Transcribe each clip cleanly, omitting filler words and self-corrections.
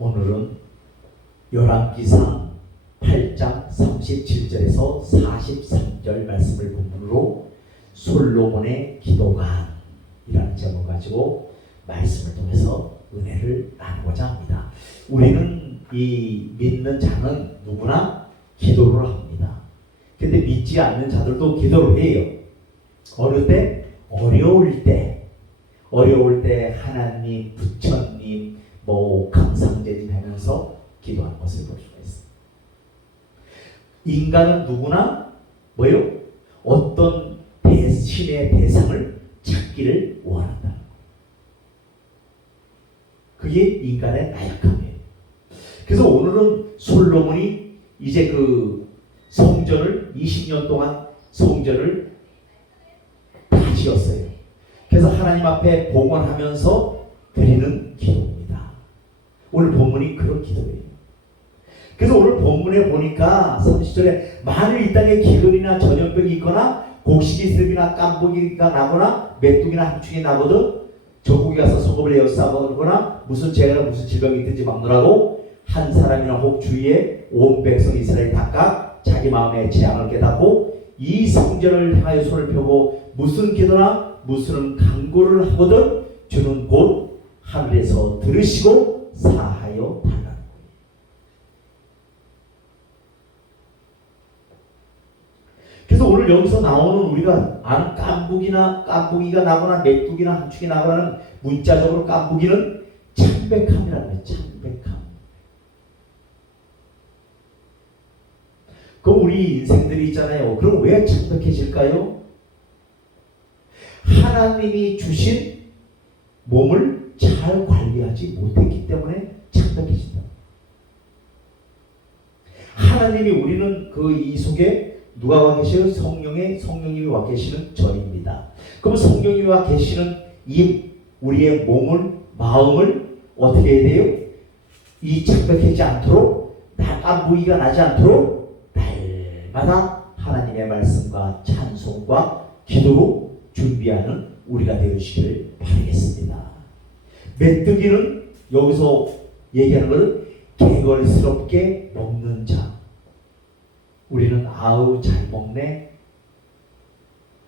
오늘은 열왕기상 8장 37절에서 43절 말씀을 본문으로 솔로몬의 기도관이라는 제목을 가지고 말씀을 통해서 은혜를 나누고자 합니다. 우리는 이 믿는 자는 누구나 기도를 합니다. 근데 믿지 않는 자들도 기도를 해요. 어느 때? 어려울 때 하나님, 부처님, 감상제님 하면서 기도하는 것을 볼 수가 있습니다. 인간은 누구나 어떤 신의 대상을 찾기를 원한다. 그게 인간의 나약함이에요. 그래서 오늘은 솔로몬이 이제 그 성전을 20년 동안 성전을 다 지었어요. 그래서 하나님 앞에 봉헌하면서 드리는 기도입니다. 오늘 본문이 그런 기도예요. 그래서 오늘 본문에 보니까 30절에 만일 이 땅에 기근이나 전염병이 있거나 곡식이 습이나 깐부기가 나거나 메뚜기나 함충이 나거든 저국에 가서 소금을 내어 싸먹거나 무슨 재해나 무슨 질병이 있든지 막느라고 한 사람이나 혹 주위에 온 백성 이스라엘이 각각 자기 마음의 재앙을 깨닫고 이 성전을 향하여 손을 펴고 무슨 기도나 무슨 간구를 하거든 주는 곧 하늘에서 들으시고 사하여 달라는 거예요. 그래서 오늘 여기서 나오는 우리가 아는 깐부기가 나거나 메뚜기나 함축이 나거나는 문자적으로 깐부기는 창백함이라는 거예요. 창백함. 그럼 우리 인생들이 있잖아요. 그럼 왜 창백해질까요? 하나님이 주신 몸을 잘 관리하지 못했기 때문에 창백해진다. 하나님이 우리는 이 속에 누가 와 계셔요? 성령님이 와 계시는 전입니다. 그럼 성령님이 와 계시는 이 우리의 몸을, 마음을 어떻게 해야 돼요? 이 창백해지지 않도록, 깐부기가 나지 않도록 날마다 하나님의 말씀과 찬송과 기도로 준비하는 우리가 되시기를 바라겠습니다. 메뚜기는 여기서 얘기하는 것은 개걸스럽게 먹는 자. 우리는 아우 잘 먹네.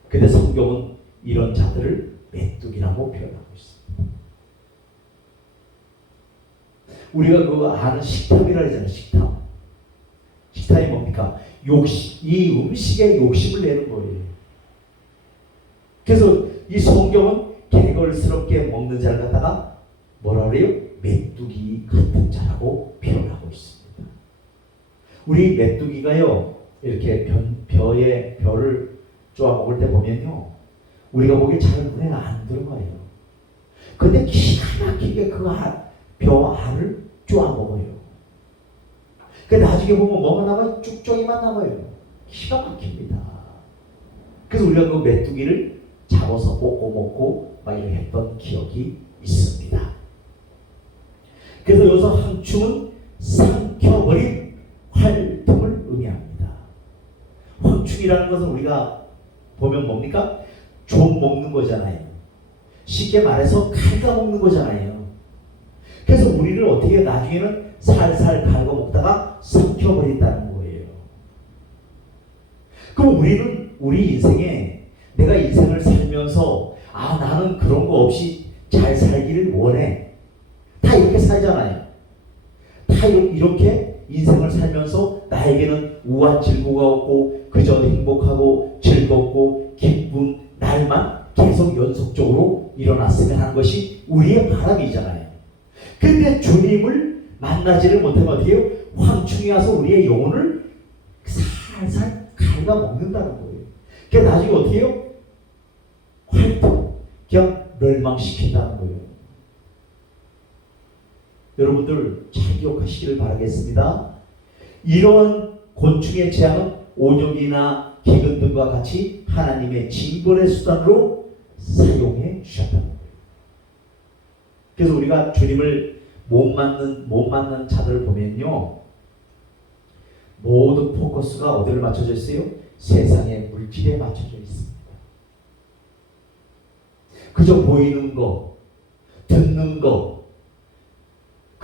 근데 성경은 이런 자들을 메뚜기라고 표현하고 있습니다. 우리가 아는 식탐이라 하잖아요. 식탐이 뭡니까? 이 음식에 욕심을 내는 거예요. 그래서 이 성경은 개걸스럽게 먹는 자를 갖다가 뭐라 그래요? 메뚜기 같은 자라고 표현하고 있습니다. 우리 메뚜기가요, 이렇게 벼를 쪼아 먹을 때 보면요, 우리가 보기에 잘 눈에 안 들어가요. 근데 기가 막히게 벼 알을 쪼아 먹어요. 근데 나중에 보면 뭐가 남아요? 쭉정이만 남아요. 기가 막힙니다. 그래서 우리가 그 메뚜기를 잡아서 볶고 먹고 막 이렇게 했던 기억이 있습니다. 그래서 여기서 함충은 삼켜버린 활동을 의미합니다. 황충이라는 것은 우리가 보면 뭡니까? 좀 먹는 거잖아요. 쉽게 말해서 갉아먹는 거잖아요. 그래서 우리를 어떻게 나중에는 살살 갉아먹다가 삼켜버린다는 거예요. 그럼 우리는 우리 인생에 내가 인생을 살면서 나는 그런 거 없이 잘 살기를 원해. 다 이렇게 살잖아요. 다 이렇게 인생을 살면서 나에게는 우한 즐거움가 없고 그저 행복하고 즐겁고 기쁜 날만 계속 연속적으로 일어났으면 하는 것이 우리의 바람이잖아요. 근데 주님을 만나지를 못하면 어떻게 해요? 황충이 와서 우리의 영혼을 살살 갉아먹는다는 거예요. 그러니까 나중에 어떻게 해요? 그냥 멸망시킨다는 거예요. 여러분들 잘 기억하시기를 바라겠습니다. 이런 곤충의 재앙은 오염이나 기근 등과 같이 하나님의 징벌의 수단으로 사용해 주셨다는 거예요. 그래서 우리가 주님을 못 맞는 자들을 보면요, 모든 포커스가 어디를 맞춰져 있어요? 세상의 물질에 맞춰져 있습니다. 그저 보이는 거, 듣는 거,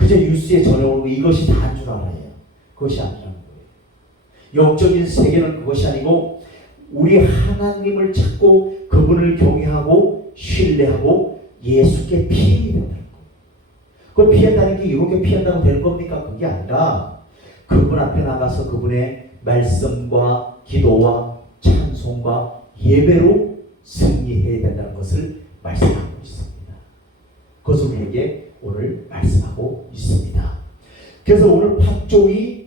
그저 뉴스에 전해오고 이것이 다인 줄 알아요. 그것이 아니라는 거예요. 영적인 세계는 그것이 아니고 우리 하나님을 찾고 그분을 경외하고 신뢰하고 예수께 피해야 된다는 거예요. 그걸 피한다는 게 이렇게 피한다고 되는 겁니까? 그게 아니라 그분 앞에 나가서 그분의 말씀과 기도와 찬송과 예배로 승리해야 된다는 것을 말씀하고 있습니다. 그것을 우리에게 오늘 말씀하고 있습니다. 그래서 오늘 팥종이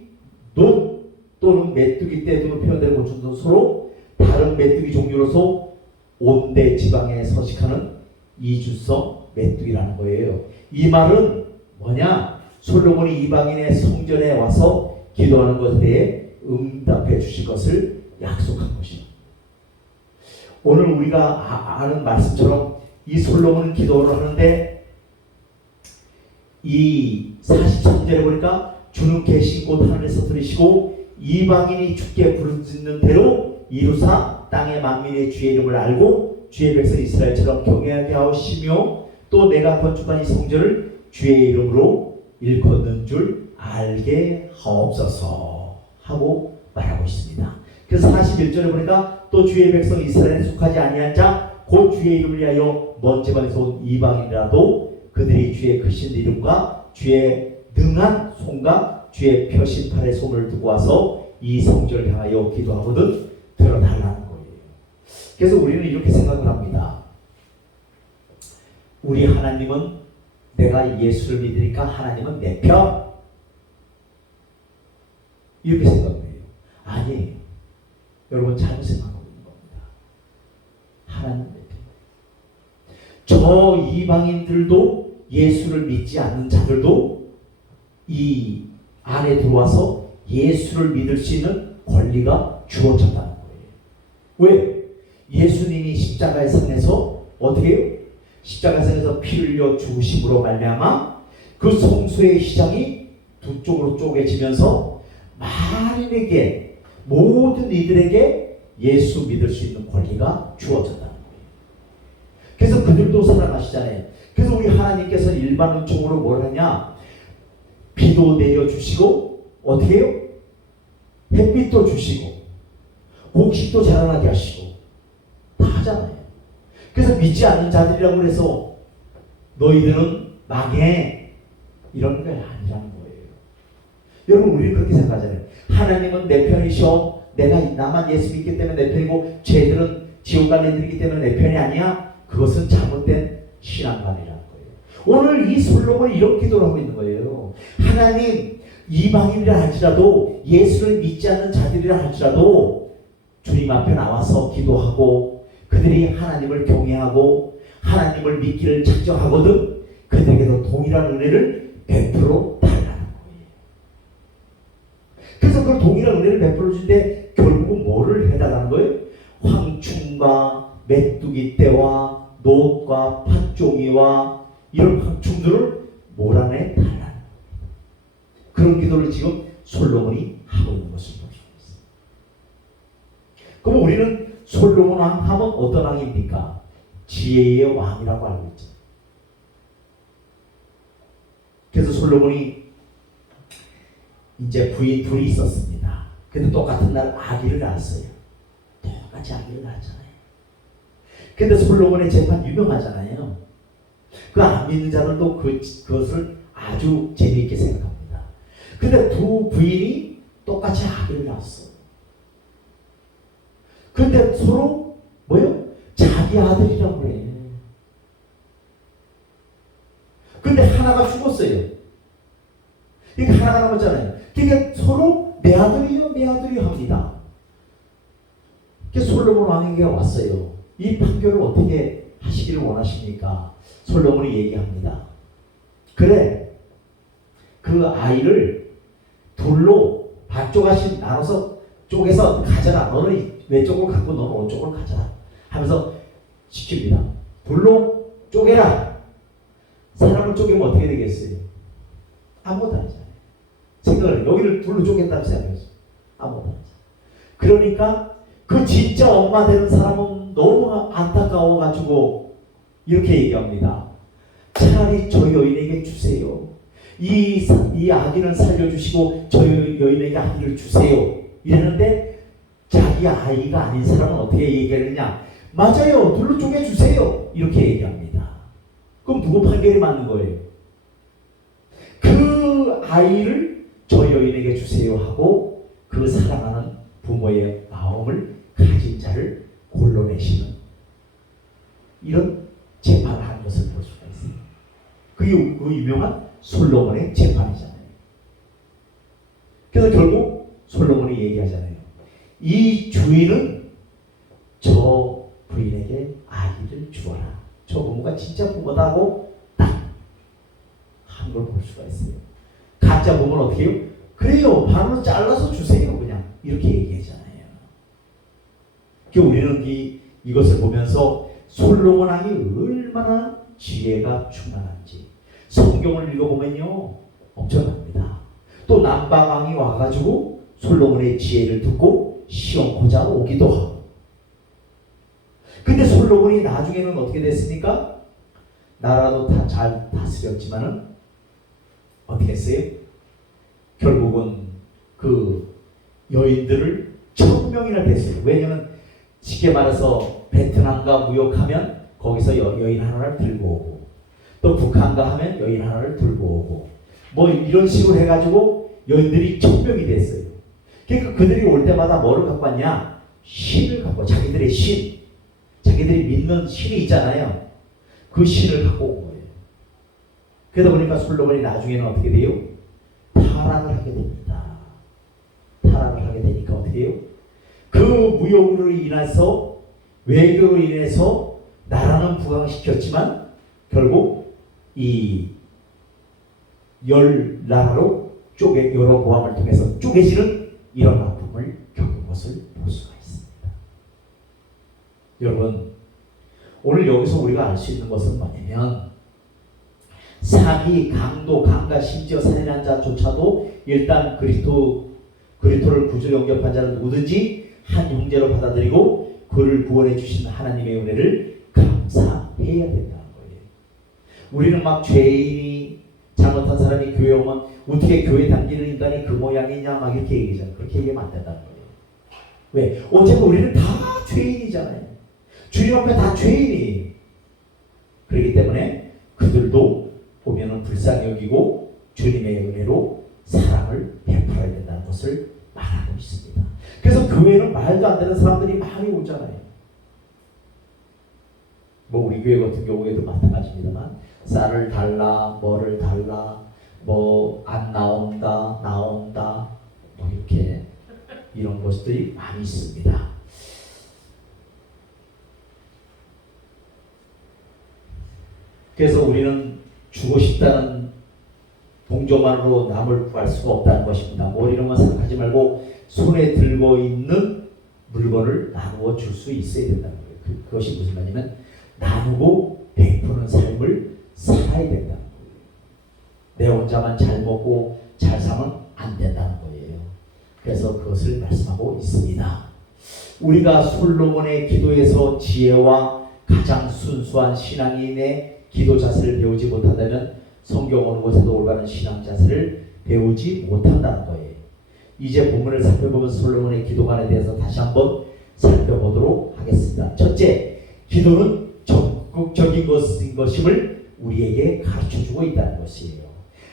논 또는 메뚜기 떼두는 표현대로 보충도 서로 다른 메뚜기 종류로서 온대 지방에 서식하는 이주성 메뚜기라는 거예요. 이 말은 뭐냐? 솔로몬이 이방인의 성전에 와서 기도하는 것에 대해 응답해 주실 것을 약속한 것이죠. 오늘 우리가 아는 말씀처럼 이 솔로몬은 기도를 하는데 이 43절에 보니까 주는 계신 곳 하늘에서 들으시고 이방인이 주께 부르짖는 대로 이루사 땅의 만민의 주의 이름을 알고 주의 백성 이스라엘처럼 경외하게 하시며 또 내가 건축한 이 성전을 주의 이름으로 일컫는 줄 알게 하옵소서 하고 말하고 있습니다. 그래서 41절에 보니까 또 주의 백성 이스라엘에 속하지 아니한 자 곧 주의 이름을 위하여 먼 지방에서 온 이방인이라도 그들이 주의 크신 이름과 주의 능한 손과 주의 펴신 팔에 손을 두고 와서 이 성전을 향하여 기도하거든 들어달라는 거예요. 그래서 우리는 이렇게 생각을 합니다. 우리 하나님은 내가 예수를 믿으니까 하나님은 내 편 이렇게 생각해요. 아니에요. 여러분 잘못 생각하고 있는 겁니다. 하나님 내 편. 저 이방인들도 예수를 믿지 않는 자들도 이 안에 들어와서 예수를 믿을 수 있는 권리가 주어졌다는 거예요. 왜? 예수님이 십자가의 상에서 어떻게 해요? 십자가의 상에서 피를 흘려 죽으심으로 말미암아 그 성소의 휘장이 두 쪽으로 쪼개지면서 만인에게 모든 이들에게 예수 믿을 수 있는 권리가 주어졌다는 거예요. 그래서 그들도 살아가시잖아요. 그래서 우리 하나님께서 일반 은총으로 뭘 하냐? 비도 내려주시고 어떻게 해요? 햇빛도 주시고 곡식도 자라나게 하시고 다 하잖아요. 그래서 믿지 않는 자들이라고 해서 너희들은 망해 이런 게 아니라는 거예요. 여러분 우리는 그렇게 생각하잖아요. 하나님은 내 편이셔. 내가 나만 예수 믿기 때문에 내 편이고 쟤들은 지옥 갈 애들이기 때문에 내 편이 아니야. 그것은 잘못된 신앙관이라는 거예요. 오늘 이 솔로몬이 이렇게 기도를 하고 있는 거예요. 하나님 이방인이라 할지라도 예수를 믿지 않는 자들이라 할지라도 주님 앞에 나와서 기도하고 그들이 하나님을 경외하고 하나님을 믿기를 작정하거든 그들에게도 동일한 은혜를 베풀어 달라는 거예요. 그래서 그 동일한 은혜를 베풀어 줄 때 결국 뭐를 해달라는 거예요? 황충과 메뚜기 떼와 노과 팥종이와 이런 황충들을 몰아내 달라는 거예요. 그런 기도를 지금 솔로몬이 하고 있는 것을 볼 수 있습니다. 그럼 우리는 솔로몬 왕 하면 어떤 왕입니까? 지혜의 왕이라고 알고 있죠. 그래서 솔로몬이 이제 부인 둘이 있었습니다. 근데 똑같은 날 아기를 낳았어요. 똑같이 아기를 낳았잖아요. 근데 솔로몬의 재판 유명하잖아요. 그 안 믿는 자들도 그것을 아주 재미있게 생각합니다. 근데 두 부인이 똑같이 아기를 낳았어. 근데 서로 뭐요? 자기 아들이라고 그래. 근데 하나가 죽었어요. 그러니까 하나가 남았잖아요. 그러니까 서로 내 아들이요, 내 아들이요 합니다. 그래서 솔로몬 왕에게 왔어요. 이 판결을 어떻게 하시기를 원하십니까? 솔로몬이 얘기합니다. 그래, 그 아이를 둘로 반쪽씩 나눠서 쪼개서 가져라. 너는 왼쪽을 갖고 너는 오른쪽을 가져라. 하면서 시킵니다. 둘로 쪼개라. 사람을 쪼개면 어떻게 되겠어요? 아무것도 아니잖아요. 생각을 여기를 둘로 쪼갠다고 생각했어요. 아무것도 아니잖아요. 그러니까 그 진짜 엄마 되는 사람은 너무 안타까워가지고 이렇게 얘기합니다. 차라리 저 여인에게 주세요. 이 아기는 살려주시고 저 여인에게 아기를 주세요. 이랬는데 자기 아이가 아닌 사람은 어떻게 얘기하느냐? 맞아요. 둘로 쪼개주세요. 이렇게 얘기합니다. 그럼 누구 판결이 맞는 거예요? 그 아이를 저 여인에게 주세요 하고 그 사랑하는 부모의 마음을 가진 자를 골라내시는 이런 재판을 하는 것을 볼 수가 있어요. 그 유명한 솔로몬의 재판이잖아요. 그래서 결국 솔로몬이 얘기하잖아요. 이 주인은 저 부인에게 아기를 주어라. 저 부모가 진짜 부모다 하고 딱 한 걸 볼 수가 있어요. 가짜 부모는 어떻게 해요? 그래요. 반으로 잘라서 주세요. 그냥 이렇게 얘기하잖아요. 우리는 이것을 보면서 솔로몬 왕이 얼마나 지혜가 충만한지 성경을 읽어보면요 엄청납니다. 또 남방 왕이 와가지고 솔로몬의 지혜를 듣고 시험코자 오기도 하고. 근데 솔로몬이 나중에는 어떻게 됐습니까? 나라도 다 잘 다스렸지만은 어떻게 했어요? 결국은 그 여인들을 1000명이나 됐어요. 왜냐면 쉽게 말해서 베트남과 무역하면 거기서 여인 하나를 들고 오고 또 북한과 하면 여인 하나를 들고 오고 뭐 이런 식으로 해가지고 여인들이 1000명이 됐어요. 그러니까 그들이 올 때마다 뭐를 갖고 왔냐? 신을 갖고 자기들의 신, 자기들이 믿는 신이 있잖아요. 그 신을 갖고 온 거예요. 그러다 보니까 솔로몬이 나중에는 어떻게 돼요? 타락을 하게 됩니다. 타락을 하게 되니까 어떻게 해요? 그 무역으로 인해서 외교로 인해서 나라는 부강시켰지만 결국 이 열 나라로 여러 보함을 통해서 쪼개지는 이런 아픔을 겪은 것을 볼 수가 있습니다. 여러분 오늘 여기서 우리가 알 수 있는 것은 뭐냐면 사기, 강도, 강가, 심지어 살인한 자조차도 일단 그리스도를 구주 영접한 자는 누구든지 한 형제로 받아들이고 그를 구원해 주신 하나님의 은혜를 감사해야 된다는 거예요. 우리는 막 죄인이 잘못한 사람이 교회 오면 어떻게 교회 다니는 인간이 그 모양이냐 막 이렇게 얘기하잖아요. 그렇게 얘기하면 안 된다는 거예요. 왜? 어차피 우리는 다 죄인이잖아요. 주님 앞에 다 죄인이. 그렇기 때문에 그들도 보면은 불쌍히 여기고 주님의 은혜로 사랑을 베풀어야 된다는 것을 말하고 있습니다. 그래서 교회는 말도 안 되는 사람들이 많이 오잖아요. 뭐 우리 교회 같은 경우에도 마찬가지입니다만 쌀을 달라, 뭐를 달라, 뭐 안 나온다, 나온다, 뭐 이렇게 이런 것들이 많이 있습니다. 그래서 우리는 주고 싶다는 동조만으로 남을 구할 수가 없다는 것입니다. 뭐 이런 건 생각하지 말고 손에 들고 있는 물건을 나누어 줄 수 있어야 된다는 거예요. 그것이 무슨 말이냐면 나누고 베푸는 삶을 살아야 된다는 거예요. 내 혼자만 잘 먹고 잘 살면 안 된다는 거예요. 그래서 그것을 말씀하고 있습니다. 우리가 솔로몬의 기도에서 지혜와 가장 순수한 신앙인의 기도 자세를 배우지 못한다면 성경 어느 곳에도 올바른 신앙 자세를 배우지 못한다는 거예요. 이제 본문을 살펴보면 솔로몬의 기도관에 대해서 다시 한번 살펴보도록 하겠습니다. 첫째, 기도는 적극적인 것임을 우리에게 가르쳐주고 있다는 것이에요.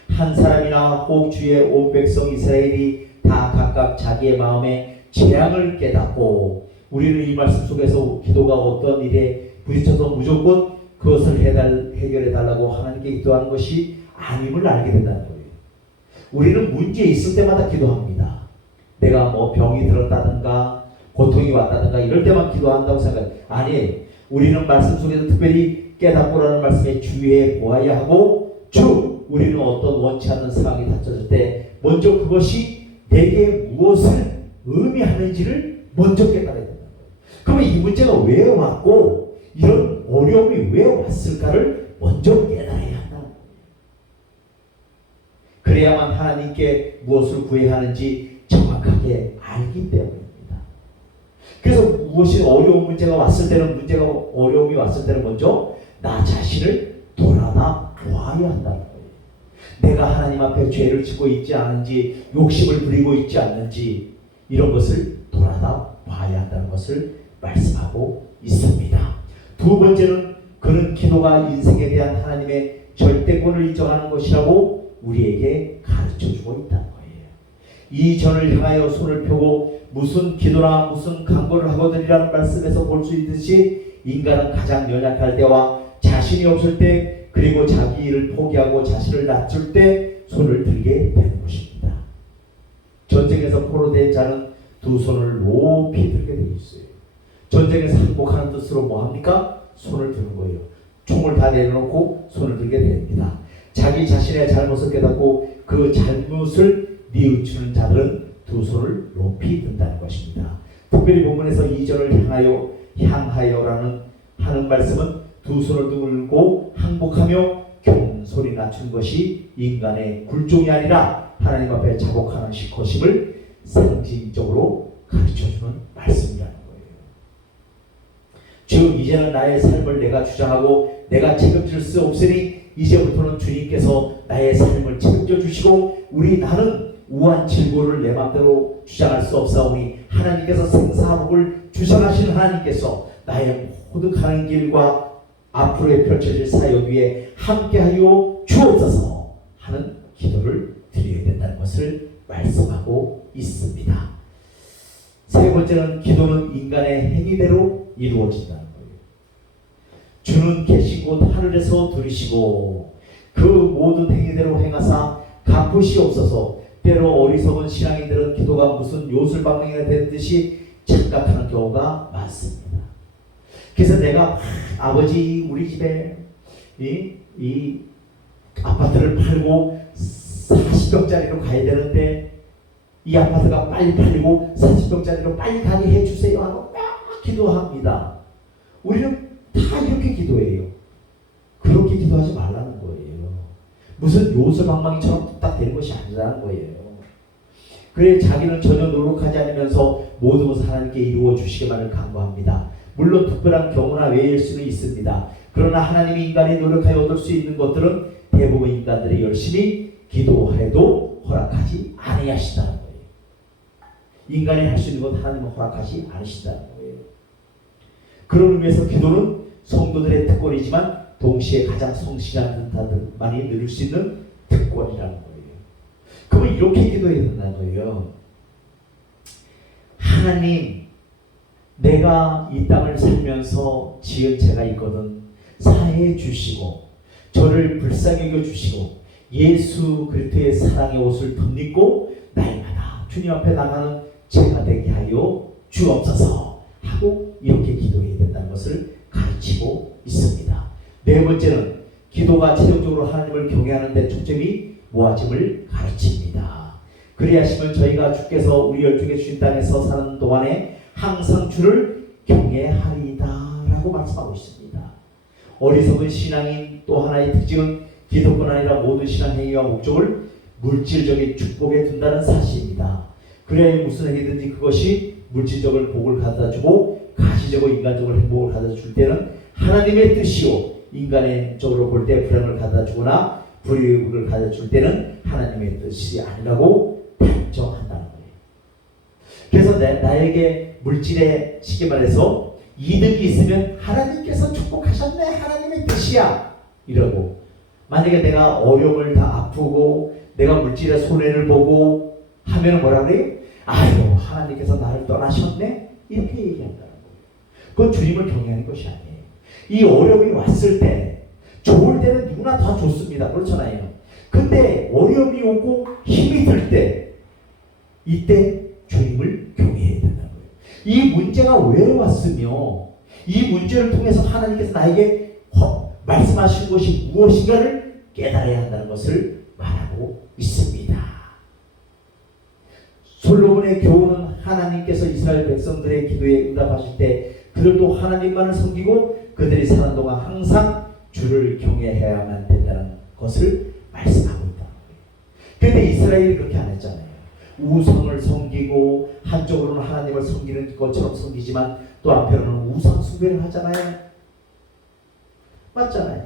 한 사람이나 혹 주의 온 백성 이스라엘이 다 각각 자기의 마음의 재앙을 깨닫고 우리는 이 말씀 속에서 기도가 어떤 일에 부딪혀서 무조건 그것을 해결해달라고 하나님께 기도하는 것이 아님을 알게 된다는 거예요. 우리는 문제 있을 때마다 기도합니다. 내가 뭐 병이 들었다든가 고통이 왔다든가 이럴 때만 기도한다고 생각해요. 아니에요. 우리는 말씀 속에서 특별히 깨닫고라는 말씀에 주의해 보아야 하고 우리는 어떤 원치 않는 상황이 닥쳐질 때 먼저 그것이 내게 무엇을 의미하는지를 먼저 깨달아야 된다는 거예요. 그러면 이 문제가 왜 왔고 이런 어려움이 왜 왔을까를 먼저 깨달아야 한다는 거예요. 그래야만 하나님께 무엇을 구해야 하는지 정확하게 알기 때문입니다. 그래서 무엇이 어려운 문제가 왔을 때는 어려움이 왔을 때는 먼저 나 자신을 돌아다 보아야 한다는 거예요. 내가 하나님 앞에 죄를 짓고 있지 않은지, 욕심을 부리고 있지 않는지, 이런 것을 돌아다 봐야 한다는 것을 말씀하고 있습니다. 두 번째는 그런 기도가 인생에 대한 하나님의 절대권을 인정하는 것이라고 우리에게 가르쳐주고 있다는 거예요. 이 전을 향하여 손을 펴고 무슨 기도나 무슨 간구를 하거든이라는 말씀에서 볼 수 있듯이, 인간은 가장 연약할 때와 자신이 없을 때, 그리고 자기 일을 포기하고 자신을 낮출 때 손을 들게 되는 것입니다. 전쟁에서 포로된 자는 두 손을 높이 들게 되어 있어요. 전쟁에서 항복하는 뜻으로 뭐합니까? 손을 드는 거예요. 총을 다 내려놓고 손을 들게 됩니다. 자기 자신의 잘못을 깨닫고 그 잘못을 뉘우치는 자들은 두 손을 높이 든다는 것입니다. 특별히 본문에서 이전을 향하여라는 하는 말씀은 두 손을 들고 항복하며 겸손히 낮추는 것이 인간의 굴종이 아니라 하나님 앞에 자복하는 것임을 상징적으로 가르쳐주는 말씀이라는 거예요. 즉 이제는 나의 삶을 내가 주장하고 내가 책임질 수 없으니 이제부터는 주님께서 나의 삶을 책임져 주시고, 나는 우한 질고를 내 맘대로 주장할 수 없사오니 하나님께서 생사복을 주장하신 하나님께서 나의 모든 가는 길과 앞으로에 펼쳐질 사역 위에 함께하여 주옵소서 하는 기도를 드려야 된다는 것을 말씀하고 있습니다. 세 번째는 기도는 인간의 행위대로 이루어진다는 거예요. 주는 계신 곳 하늘에서 들으시고 그 모든 행위대로 행하사 갚으시옵소서. 때로 어리석은 신앙인들은 기도가 무슨 요술방망이가 되는 듯이 착각하는 경우가 많습니다. 그래서 내가 아버지 우리 집에 이 아파트를 팔고 40평짜리로 가야 되는데 이 아파트가 빨리 팔리고 40평짜리로 빨리 가게 해주세요 하고 막 기도합니다. 우리는 다 이렇게 기도해요. 그렇게 기도하지 말라는 거예요. 무슨 요술방망이처럼 딱 되는 것이 아니라는 거예요. 그래 자기는 전혀 노력하지 않으면서 모든 것을 하나님께 이루어 주시기만을 간구합니다. 물론 특별한 경우나 외일 수는 있습니다. 그러나 하나님이 인간이 노력하여 얻을 수 있는 것들은 대부분 인간들이 열심히 기도해도 허락하지 아니하신다는 거예요. 인간이 할 수 있는 것 하나님은 허락하지 않으신다는 거예요. 그런 의미에서 기도는 성도들의 특권이지만 동시에 가장 성실한 듯한들만이 누릴 수 있는 특권이라는 거예요. 그러면 이렇게 기도해야 된다는 거예요. 하나님, 내가 이 땅을 살면서 지은 죄가 있거든 사해 주시고 저를 불쌍히 여겨 주시고 예수 그리스도의 사랑의 옷을 덧입고 날마다 주님 앞에 나가는 제가 되게 하여 주옵소서 하고 이렇게 기도해야 된다는 것을 가르치고 있습니다. 네 번째는 기도가 최종적으로 하나님을 경외하는 데 초점이 모아짐을 가르칩니다. 그리하시면 저희가 주께서 우리 열중에 주신 땅에서 사는 동안에 항상 주를 경외하리이다 라고 말씀하고 있습니다. 어리석은 신앙인 또 하나의 특징은 기도뿐 아니라 모든 신앙 행위와 목적을 물질적인 축복에 둔다는 사실입니다. 그래야 무슨 행위든지 그것이 물질적인 복을 가져다주고 가시적으로 인간적으로 행복을 가져줄 때는 하나님의 뜻이요, 인간적으로 볼 때 불행을 가져다주거나 불이익을 가져줄 때는 하나님의 뜻이 아니라고 단정한다는 거예요. 그래서 나에게 물질의 쉽게 말해서 이득이 있으면 하나님께서 축복하셨네, 하나님의 뜻이야 이러고, 만약에 내가 어려움을 다 아프고 내가 물질의 손해를 보고 하면 뭐라 그래요? 아유 하나님께서 나를 떠나셨네 이렇게 얘기한다는 거예요. 그건 주님을 경외하는 것이 아니에요. 이 어려움이 왔을 때 좋을 때는 누구나 다 좋습니다. 그렇잖아요. 근데 어려움이 오고 힘이 들 때 이때 주님을 경외해야 된다는 거예요. 이 문제가 왜 왔으며 이 문제를 통해서 하나님께서 나에게 말씀하신 것이 무엇인가를 깨달아야 한다는 것을 말하고 있습니다. 솔로몬의 교훈은 하나님께서 이스라엘 백성들의 기도에 응답하실 때 그들도 하나님만을 섬기고 그들이 사는 동안 항상 주를 경외해야만 된다는 것을 말씀하고 있다는 거예요. 그런데 이스라엘이 그렇게 안 했잖아요. 우상을 섬기고 한쪽으로는 하나님을 섬기는 것처럼 섬기지만 또 한편으로는 우상 숭배를 하잖아요. 맞잖아요.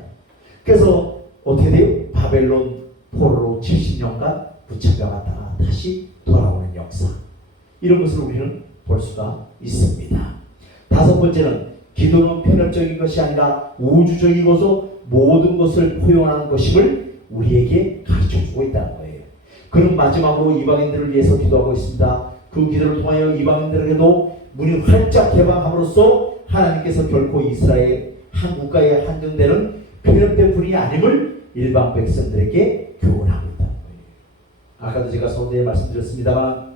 그래서 어떻게 돼요? 바벨론 포로로 70년간 붙잡혀갔다가 다시 돌아오는 역사, 이런 것을 우리는 볼 수가 있습니다. 다섯 번째는 기도는 편협적인 것이 아니라 우주적이고서 모든 것을 포용하는 것임을 우리에게 가르쳐주고 있다는 거예요. 그는 마지막으로 이방인들을 위해서 기도하고 있습니다. 그 기도를 통하여 이방인들에게도 문이 활짝 개방함으로써 하나님께서 결코 이스라엘 한 국가에 한정되는 편협된 분이 아님을 일반 백성들에게 교훈하고 있다는 거예요. 아까도 제가 서두에 말씀드렸습니다만,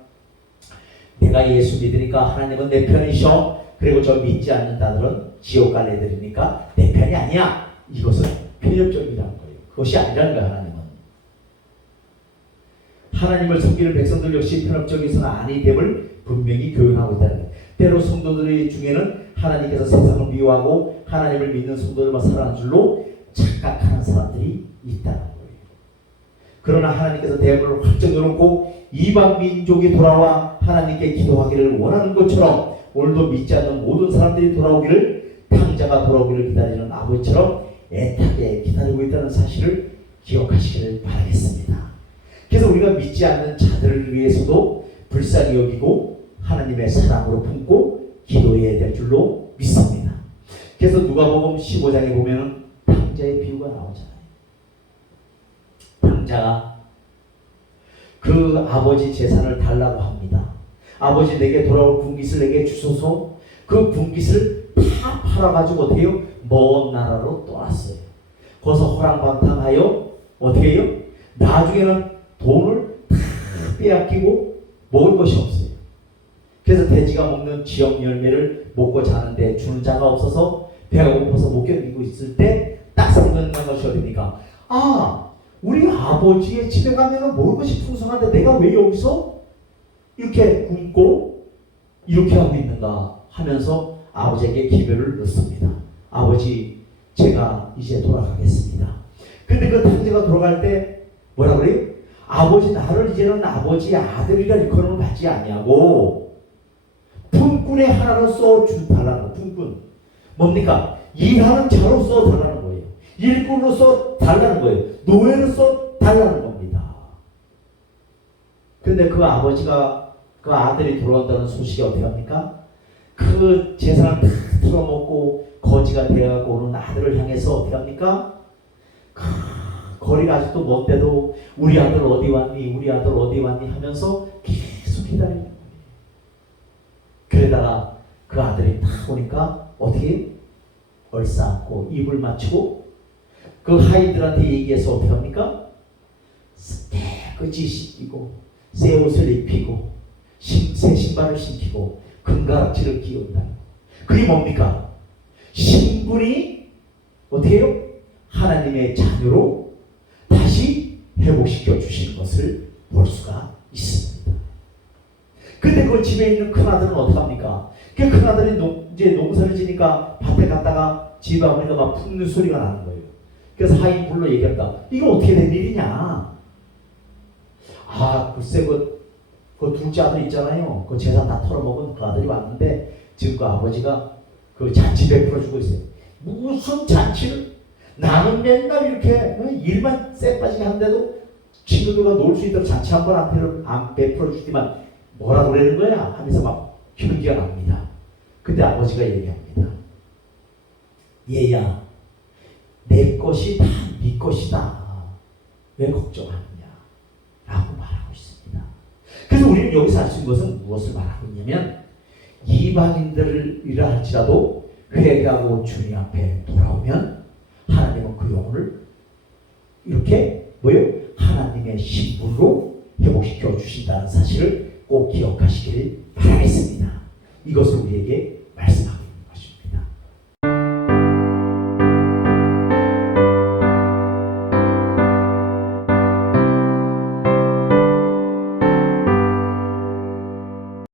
내가 예수 믿으니까 하나님은 내 편이셔, 그리고 저 믿지 않는 자들은 지옥 갈 애들이니까 내 편이 아니야. 이것은 편협적이라는 거예요. 그것이 아니라는 거예요. 하나님을 섬기는 백성들 역시 편협적이서는 아니 됨을 분명히 교훈하고 있다는 거예요. 때로 성도들 중에는 하나님께서 세상을 미워하고 하나님을 믿는 성도들만 사랑하는 줄로 착각하는 사람들이 있다는 거예요. 그러나 하나님께서 대문을 활짝 열어놓고 이방 민족이 돌아와 하나님께 기도하기를 원하는 것처럼 오늘도 믿지 않는 모든 사람들이 돌아오기를, 탕자가 돌아오기를 기다리는 아버지처럼 애타게 기다리고 있다는 사실을 기억하시기를 바라겠습니다. 그래서 우리가 믿지 않는 자들을 위해서도 불쌍히 여기고 하나님의 사랑으로 품고 기도해야 될 줄로 믿습니다. 그래서 누가복음 15장에 보면은 탕자의 비유가 나오잖아요. 탕자가 그 아버지 재산을 달라고 합니다. 아버지 내게 돌아올 분깃을 내게 주소서. 그 분깃을 다 팔아가지고 어떻게 해요? 먼 나라로 떠났어요. 거기서 호랑방탕하여 어떻게 해요? 나중에는 돈을 다 빼앗기고 먹을 것이 없어요. 그래서 돼지가 먹는 지역 열매를 먹고 자는데 주는 자가 없어서 배가 고파서 못 견디고 있을 때 딱 생각난 것이 어딥니까? 아, 우리 아버지의 집에 가면은 먹을 것이 풍성한데 내가 왜 여기서 이렇게 굶고 이렇게 하고 있는가 하면서 아버지에게 기별을 넣습니다. 아버지, 제가 이제 돌아가겠습니다. 근데 그 탕자가 돌아갈 때 뭐라 그래요? 아버지, 나를 이제는 아버지의 아들이라 일컬음을 받지 아니하고 품꾼의 하나로 써달라는 거. 품꾼 뭡니까? 일하는 자로 써달라는 거예요. 일꾼으로 써달라는 거예요. 노예로 써달라는 겁니다. 근데 그 아버지가, 그 아들이 돌아온다는 소식이 어떻게 합니까? 그 재산을 다 털어먹고 거지가 되어가고 오는 아들을 향해서 어떻게 합니까? 거리가 아직도 먼데도 우리 아들 어디 왔니? 우리 아들 어디 왔니? 하면서 계속 기다리는 거예요. 그러다가 그 아들이 딱 오니까 어떻게 얼싸안고 입을 맞추고 그 하인들한테 얘기해서 어떻게 합니까? 깨끗이 씻기고 새 옷을 입히고 새 신발을 신기고 금가락지를 끼운다. 그게 뭡니까? 신분이 어떻게 해요? 하나님의 자녀로 다시 회복시켜 주시는 것을 볼 수가 있습니다. 근데 그 집에 있는 큰아들은 어떡합니까? 그 큰아들이 이제 농사를 지니까 밭에 갔다가 집 아버지가 막 푸는 소리가 나는 거예요. 그래서 하인 불러 얘기한다. 이거 어떻게 된 일이냐? 아, 글쎄 그 둘째 아들 있잖아요. 그 재산 다 털어먹은 그 아들이 왔는데 지금 그 아버지가 그 잔치 베풀어주고 있어요. 무슨 잔치를? 나는 맨날 이렇게 일만 쎄 빠지게 하는데도 친구들과 놀 수 있도록 잔치 한 번 안 베풀어주지만 뭐라고 그러는 거야? 하면서 막 흉기가 납니다. 근데 아버지가 얘기합니다. 얘야, 내 것이 다 네 것이다. 왜 걱정하느냐? 라고 말하고 있습니다. 그래서 우리는 여기서 알 수 있는 것은 무엇을 말하고 있냐면 이방인들이라 할지라도 회개하고 주님 앞에 돌아오면 하나님은 그 영혼을 이렇게 하나님의 신분으로 회복시켜 주신다는 사실을 꼭 기억하시기를 바라겠습니다. 이것을 우리에게